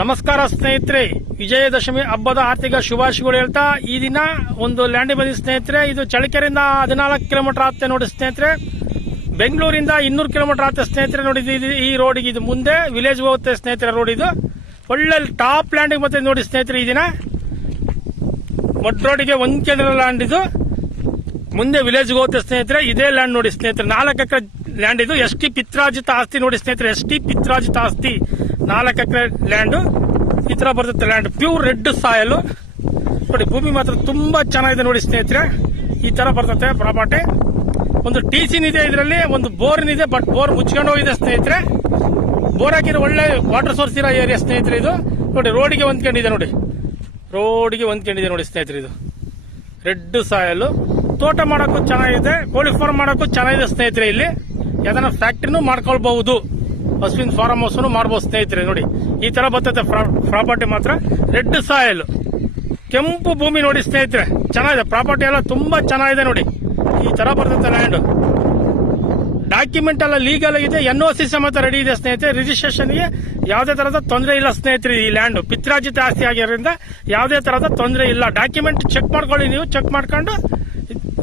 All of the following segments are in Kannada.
ನಮಸ್ಕಾರ ಸ್ನೇಹಿತರೆ, ವಿಜಯದಶಮಿ ಹಬ್ಬದ ಆರ್ಥಿಕ ಶುಭಾಶಯಗಳು ಹೇಳ್ತಾ ಈ ದಿನ ಒಂದು ಲ್ಯಾಂಡಿಗೆ ಬಂದಿದೆ ಸ್ನೇಹಿತರೆ. ಇದು ಚಳ್ಳಕೆರೆಯಿಂದ 14 ಕಿಲೋಮೀಟರ್ ಆಗುತ್ತೆ ನೋಡಿ ಸ್ನೇಹಿತರೆ. ಬೆಂಗಳೂರಿಂದ 200 ಕಿಲೋಮೀಟರ್ ಆಗುತ್ತೆ ಸ್ನೇಹಿತರೆ. ನೋಡಿ ಈ ರೋಡಿಗೆ ಇದು ಮುಂದೆ ವಿಲೇಜ್ ಹೋಗುತ್ತೆ ಸ್ನೇಹಿತರೆ. ರೋಡ್ ಇದು ಒಳ್ಳೆ ಟಾಪ್ ಲ್ಯಾಂಡಿಗೆ ಮತ್ತೆ ನೋಡಿ ಸ್ನೇಹಿತರೆ. ಈ ದಿನ ಮೊಡ್ ರೋಡಿಗೆ 1 ಕೇಂದ್ರ ಲ್ಯಾಂಡ್ ಇದು ಮುಂದೆ ವಿಲೇಜ್ ಹೋಗುತ್ತೆ ಸ್ನೇಹಿತರೆ. ಇದೇ ಲ್ಯಾಂಡ್ ನೋಡಿ ಸ್ನೇಹಿತರೆ, 4 ಎಕರೆ ಲ್ಯಾಂಡ್ ಇದು. ಎಸ್ಟಿ ಪಿತ್ರಾಜಿತ ಆಸ್ತಿ ನೋಡಿ ಸ್ನೇಹಿತರೆ. ಎಸ್ಟಿ ಪಿತ್ರಾಜಿತ ಆಸ್ತಿ 4 ಎಕರೆ ಲ್ಯಾಂಡ್. ಈ ತರ ಬರುತ್ತೆ ಲ್ಯಾಂಡ್, ಪ್ಯೂರ್ ರೆಡ್ ಸಾಯಲ್ ನೋಡಿ. ಭೂಮಿ ಮಾತ್ರ ತುಂಬಾ ಚೆನ್ನಾಗಿದೆ ನೋಡಿ ಸ್ನೇಹಿತರೆ. ಈ ತರ ಬರ್ತದೆ ಪ್ರಾಪರ್ಟಿ. ಒಂದು ಟಿಸಿನ್ ಇದೆ ಇದರಲ್ಲಿ, ಒಂದು ಬೋರ್ ಇದೆ. ಬಟ್ ಬೋರ್ ಮುಚ್ಕೊಂಡು ಹೋಗಿದೆ ಸ್ನೇಹಿತರೆ. ಬೋರ್ ಹಾಕಿರೋ ಒಳ್ಳೆ ವಾಟರ್ ಸೋರ್ಸ್ ಇರೋ ಏರಿಯಾ ಸ್ನೇಹಿತರೆ. ಇದು ನೋಡಿ ರೋಡಿಗೆ ಹೊಂದ್ಕೊಂಡಿದೆ ನೋಡಿ, ರೋಡಿಗೆ ಹೊಂದ್ಕೊಂಡಿದೆ ನೋಡಿ ಸ್ನೇಹಿತರೆ. ಇದು ರೆಡ್ ಸಾಯಲ್. ತೋಟ ಮಾಡೋಕ್ಕೂ ಚೆನ್ನಾಗಿದೆ, ಕೋಳಿ ಫಾರ್ಮ್ ಮಾಡೋಕ್ಕೂ ಚೆನ್ನಾಗಿದೆ ಸ್ನೇಹಿತರೆ. ಇಲ್ಲಿ ಯಾವ್ದಾನ ಫ್ಯಾಕ್ಟ್ರಿನೂ ಮಾಡ್ಕೊಳ್ಬಹುದು, ಹಸುವಿನ ಫಾರ್ಮ್ ಹೌಸ್ ಮಾಡಬಹುದು ಸ್ನೇಹಿತರೆ. ನೋಡಿ ಈ ತರ ಬರ್ತದೆ ಪ್ರಾಪರ್ಟಿ ಮಾತ್ರ. ರೆಡ್ ಸಾಯಲ್, ಕೆಂಪು ಭೂಮಿ ನೋಡಿ ಸ್ನೇಹಿತರೆ. ಚೆನ್ನಾಗಿದೆ ಪ್ರಾಪರ್ಟಿ ಎಲ್ಲ, ತುಂಬಾ ಚೆನ್ನಾಗಿದೆ ನೋಡಿ. ಈ ತರ ಬರ್ತದೆ ಲ್ಯಾಂಡ್. ಡಾಕ್ಯುಮೆಂಟ್ ಎಲ್ಲ ಲೀಗಲ್ ಆಗಿದೆ, NOC ಸಮೇತ ರೆಡಿ ಇದೆ ಸ್ನೇಹಿತರೆ. ರಿಜಿಸ್ಟ್ರೇಷನ್ಗೆ ಯಾವುದೇ ತರಹದ ತೊಂದರೆ ಇಲ್ಲ ಸ್ನೇಹಿತರೆ. ಈ ಲ್ಯಾಂಡ್ ಪಿತ್ರಾಜಿತ ಆಸ್ತಿ ಆಗಿರೋದ್ರಿಂದ ಯಾವುದೇ ತರಹದ ತೊಂದರೆ ಇಲ್ಲ. ಡಾಕ್ಯುಮೆಂಟ್ ಚೆಕ್ ಮಾಡ್ಕೊಳ್ಳಿ, ನೀವು ಚೆಕ್ ಮಾಡ್ಕೊಂಡು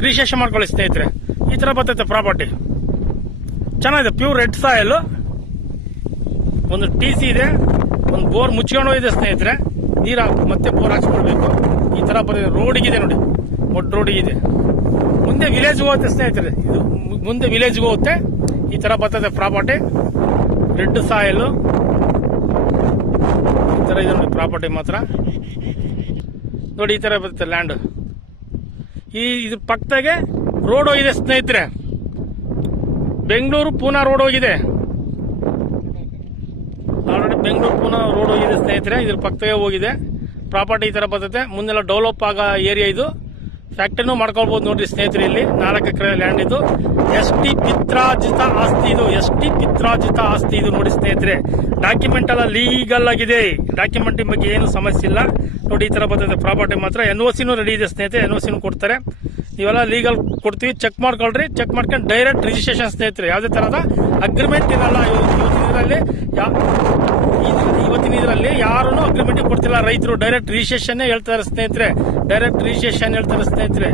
ರಿಜಿಸ್ಟ್ರೇಷನ್ ಮಾಡ್ಕೊಳ್ಳಿ ಸ್ನೇಹಿತರೆ. ಈ ತರ ಬರ್ತೈತೆ ಪ್ರಾಪರ್ಟಿ, ಚೆನ್ನಾಗಿದೆ. Pure red soil. ಒಂದು TC ಇದೆ, ಒಂದು ಬೋರ್ ಮುಚ್ಕೊಂಡು ಹೋಗಿದೆ ಸ್ನೇಹಿತರೆ. ನೀರ ಮತ್ತೆ ಬೋರ್ ಹಾಕ್ಸ್ಕೊಳ್ಬೇಕು. ಈ ತರ ಬರ್ತದೆ. ರೋಡಿಗಿದೆ ನೋಡಿ, ಒಡ್ ರೋಡಿಗಿದೆ. ಮುಂದೆ ವಿಲೇಜ್ ಹೋಗುತ್ತೆ ಸ್ನೇಹಿತರೆ. ಇದು ಮುಂದೆ ವಿಲೇಜ್ ಹೋಗುತ್ತೆ. ಈ ತರ ಬರ್ತದೆ ಪ್ರಾಪರ್ಟಿ. ರೆಡ್ ಸಾಯಲ್ ಈ ತರ ಇದೆ ನೋಡಿ ಪ್ರಾಪರ್ಟಿ ಮಾತ್ರ. ನೋಡಿ ಈ ತರ ಬರುತ್ತೆ ಲ್ಯಾಂಡ್. ಇದ್ರ ಪಕ್ಕದಾಗೆ ರೋಡ್ ಹೋಗಿದೆ ಸ್ನೇಹಿತರೆ. ಬೆಂಗಳೂರು ಪೂನಾ ರೋಡ್ ಹೋಗಿದೆ. ಆಲ್ರೆಡಿ ಬೆಂಗಳೂರು ಪೂನಾ ರೋಡ್ ಹೋಗಿದೆ ಸ್ನೇಹಿತರೆ. ಇದ್ರ ಪಕ್ಕದಾಗೆ ಹೋಗಿದೆ ಪ್ರಾಪರ್ಟಿ. ಈ ತರ ಬರ್ತದೆ. ಮುಂದೆಲ್ಲ ಡೆವಲಪ್ ಆಗೋ ಏರಿಯಾ ಇದು. ಫ್ಯಾಕ್ಟರಿನೂ ಮಾಡ್ಕೊಳ್ಬಹುದು ನೋಡ್ರಿ ಸ್ನೇಹಿತರೆ. ಇಲ್ಲಿ 4 ಎಕರೆ ಲ್ಯಾಂಡ್ ಇದು. ಎಸ್ಟಿ ಪಿತ್ರಾಜಿತ ಆಸ್ತಿ ಇದು. ಎಸ್ಟಿ ಪಿತ್ರಾಜಿತ ಆಸ್ತಿ ಇದು ನೋಡಿ ಸ್ನೇಹಿತರೆ. ಡಾಕ್ಯುಮೆಂಟ್ ಎಲ್ಲ ಲೀಗಲ್ ಆಗಿದೆ. ಡಾಕ್ಯುಮೆಂಟ್ ಬಗ್ಗೆ ಏನು ಸಮಸ್ಯೆ ಇಲ್ಲ ನೋಡಿ. ಈ ತರ ಬರ್ತದೆ ಪ್ರಾಪರ್ಟಿ ಮಾತ್ರ. NOC ರೆಡಿ ಇದೆ ಸ್ನೇಹಿತರೆ. NOC ಕೊಡ್ತಾರೆ. ಇವೆಲ್ಲ ಲೀಗಲ್ ಕೊಡ್ತೀವಿ, ಚೆಕ್ ಮಾಡ್ಕೊಳ್ರಿ. ಚೆಕ್ ಮಾಡ್ಕೊಂಡು ಡೈರೆಕ್ಟ್ ರಿಜಿಸ್ಟ್ರೇಷನ್ ಸ್ನೇಹಿತರೆ. ಯಾವುದೇ ತರಹದ ಅಗ್ರಿಮೆಂಟ್ ಇರಲ್ಲ ಇವತ್ತಿನ ಇದರಲ್ಲಿ. ಯಾರೂ ಅಗ್ರಿಮೆಂಟ್ ಕೊಡ್ತಿಲ್ಲ ರೈತರು. ಡೈರೆಕ್ಟ್ ರಿಜಿಸ್ಟ್ರೇಷನ್ ಹೇಳ್ತಾರೆ ಸ್ನೇಹಿತರೆ. ಡೈರೆಕ್ಟ್ ರಿಜಿಸ್ಟ್ರೇಷನ್ ಹೇಳ್ತಾರೆ ಸ್ನೇಹಿತರೆ.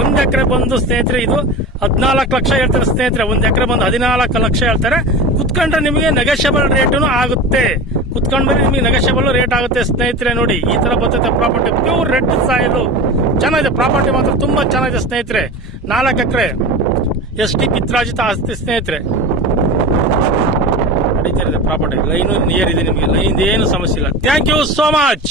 1 ಎಕರೆ ಬಂದು ಸ್ನೇಹಿತರೆ ಇದು 14 ಲಕ್ಷ ಹೇಳ್ತಾರೆ ಸ್ನೇಹಿತರೆ. 1 ಎಕರೆ ಬಂದು 14 ಲಕ್ಷ ಹೇಳ್ತಾರೆ. ಕುತ್ಕೊಂಡ್ರೆ ನಿಮಗೆ ನೆಗೋಷಿಯಬಲ್ ರೇಟು ಆಗುತ್ತೆ. ಕುತ್ಕೊಂಡ್ರೆ ನಿಮಗೆ ನೆಗೋಷಿಯಬಲ್ ರೇಟ್ ಆಗುತ್ತೆ ಸ್ನೇಹಿತರೆ. ನೋಡಿ ಈ ತರ ಬರ್ತದೆ ಪ್ರಾಪರ್ಟಿ. ಪ್ಯೂರ್ ರೆಡ್ ಸಾಯಲ್, ಚೆನ್ನಾಗಿದೆ ಪ್ರಾಪರ್ಟಿ ಮಾತ್ರ. ತುಂಬಾ ಚೆನ್ನಾಗಿದೆ ಸ್ನೇಹಿತರೆ. 4 ಎಕರೆ ಎಸ್ಟಿ ಪಿತ್ರಾಜಿತ ಆಸ್ತಿ ಸ್ನೇಹಿತರೆ. ನಡೀತಾ ಇದೆ ಪ್ರಾಪರ್ಟಿ. ಲೈನ್ ನಿಯರ್ ಇದೆ ನಿಮಗೆ. ಲೈನ್ ಏನು ಸಮಸ್ಯೆ ಇಲ್ಲ. Thank you so much.